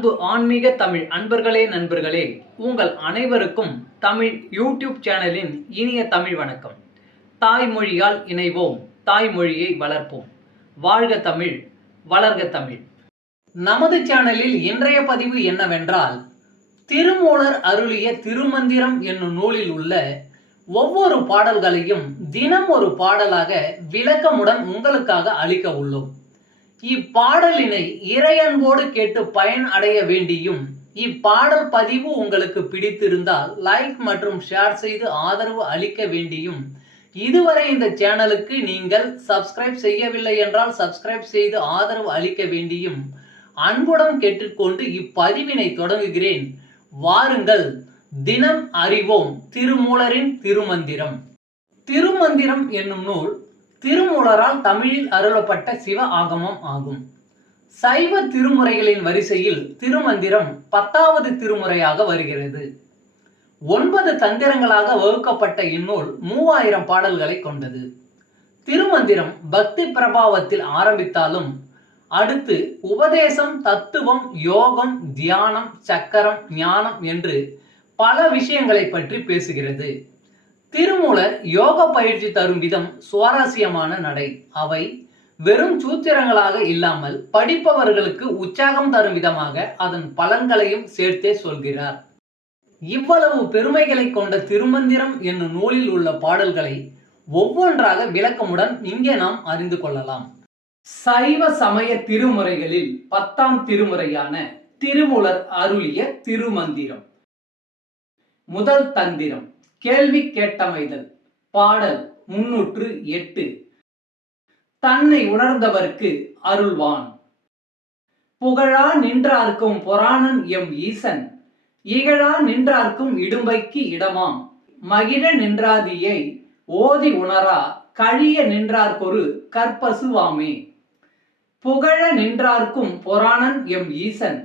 அன்பு ஆன்மீக தமிழ் அன்பர்களே நண்பர்களே, உங்கள் அனைவருக்கும் தமிழ் யூடியூப் சேனலின் இனிய தமிழ் வணக்கம். தாய்மொழியால் இணைவோம், தாய்மொழியை வளர்ப்போம். வாழ்க தமிழ், வளர்க தமிழ். நமது சேனலில் இன்றைய பதிவு என்னவென்றால், திருமூலர் அருளிய திருமந்திரம் என்னும் நூலில் உள்ள ஒவ்வொரு பாடல்களையும் தினம் ஒரு பாடலாக விளக்கமுடன் உங்களுக்காக அளிக்க உள்ளோம். இப்பாடலினை இறையன்போடு கேட்டு பயன் அடைய வேண்டியும், இப்பாடல் பதிவு உங்களுக்கு பிடித்திருந்தால் லைக் மற்றும் ஷேர் செய்து ஆதரவு அளிக்க வேண்டியும், இதுவரை இந்த சேனலுக்கு நீங்கள் சப்ஸ்கிரைப் செய்யவில்லை என்றால் சப்ஸ்கிரைப் செய்து ஆதரவு அளிக்க வேண்டியும் அன்புடன் கேட்டுக்கொண்டு இப்பதிவினை தொடங்குகிறேன். வாருங்கள், தினம் அறிவோம் திருமூலரின் திருமந்திரம். திருமந்திரம் என்னும் நூல் திருமூலரால் தமிழில் அருளப்பட்ட சிவ ஆகமம் ஆகும். சைவ திருமுறைகளின் வரிசையில் திருமந்திரம் 10வது திருமுறையாக வருகிறது. 9 தந்திரங்களாக வகுக்கப்பட்ட இந்நூல் 3000 பாடல்களை கொண்டது. திருமந்திரம் பக்தி பிரபாவத்தில் ஆரம்பித்தாலும் அடுத்து உபதேசம், தத்துவம், யோகம், தியானம், சக்கரம், ஞானம் என்று பல விஷயங்களை பற்றி பேசுகிறது. திருமூலர் யோக பயிற்சி தரும் விதம் சுவாரஸ்யமான நடை. அவை வெறும் சூத்திரங்களாக இல்லாமல் படிப்பவர்களுக்கு உற்சாகம் தரும் விதமாக அதன் பலன்களையும் சேர்த்தே சொல்கிறார். இவ்வளவு பெருமைகளை கொண்ட திருமந்திரம் என்னும் நூலில் உள்ள பாடல்களை ஒவ்வொன்றாக விளக்கமுடன் இங்கே நாம் அறிந்து கொள்ளலாம். சைவ சமய திருமுறைகளில் 10ஆம் திருமுறையான திருமூலர் அருளிய திருமந்திரம். முதல் தந்திரம் கேள்வி கேட்டமைதல். பாடல் 308. தன்னை உணர்ந்தவர்க்கு அருள்வான். புகழா நின்றார்க்கும் பொறாணன் எம் ஈசன், இகழா நின்றார்க்கும் இடும்பைக்கு இடமாம். மகிழ நின்றாதியை ஓதி உணரா, கழிய நின்றார்க்கொரு கற்பசுவாமே. புகழ நின்றார்க்கும் பொறாணன் எம் ஈசன்,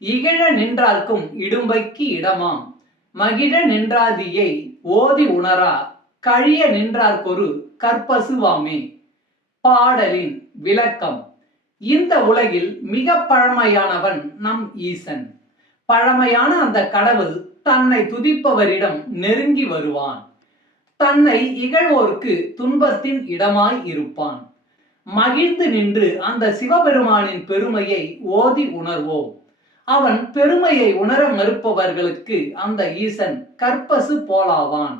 இகழ நின்றார்க்கும் இடும்பைக்கு இடமாம். மகிழ நின்றாதியை ஓதி உணரா, கழிய நின்றார்க்கொரு கற்பசுவாமே. பாடலின் விளக்கம். இந்த உலகில் மிக பழமையானவன் நம் ஈசன். பழமையான அந்த கடவுள் தன்னை துதிப்பவரிடம் நெருங்கி வருவான். தன்னை இகழ்வோர்க்கு துன்பத்தின் இடமாய் இருப்பான். மகிழ்ந்து நின்று அந்த சிவபெருமானின் பெருமையை ஓதி உணர்வோம். அவன் பெருமையை உணர மறுப்பவர்களுக்கு அந்த ஈசன் கற்பசு போலாவான்.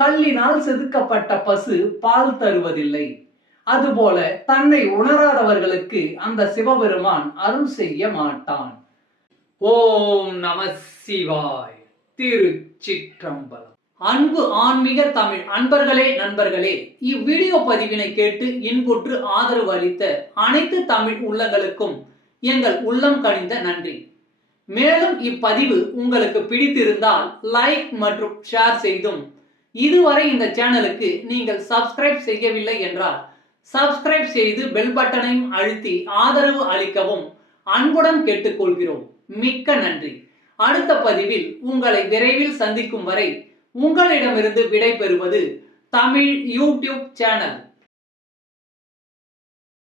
கல்லினால் செதுக்கப்பட்ட பசு பால் தருவதில்லை. அதுபோல தன்னை உணராதவர்களுக்கு அந்த சிவபெருமான் அருள் செய்ய மாட்டான். ஓம் நம சிவாய். திருச்சிற்றம்பலம். அன்பு ஆன்மீக தமிழ் அன்பர்களே நண்பர்களே, இவ்வீடியோ பதிவினை கேட்டு இன்புற்று ஆதரவு அளித்த அனைத்து தமிழ் உள்ளங்களுக்கும் எங்கள் உள்ளம் கனிந்த நன்றி. மேலும் இப்பதிவு உங்களுக்கு பிடித்திருந்தால் லைக் மற்றும் ஷேர் செய்தும், இதுவரை இந்த சேனலுக்கு நீங்கள் சப்ஸ்கிரைப் செய்யவில்லை என்றால் சப்ஸ்கிரைப் செய்து பெல் பட்டனையும் அழுத்தி ஆதரவு அளிக்கவும் அன்புடன் கேட்டுக்கொள்கிறோம். மிக்க நன்றி. அடுத்த பதிவில் உங்களை விரைவில் சந்திக்கும் வரை உங்களிடமிருந்து விடை பெறுவது தமிழ் யூடியூப் சேனல்.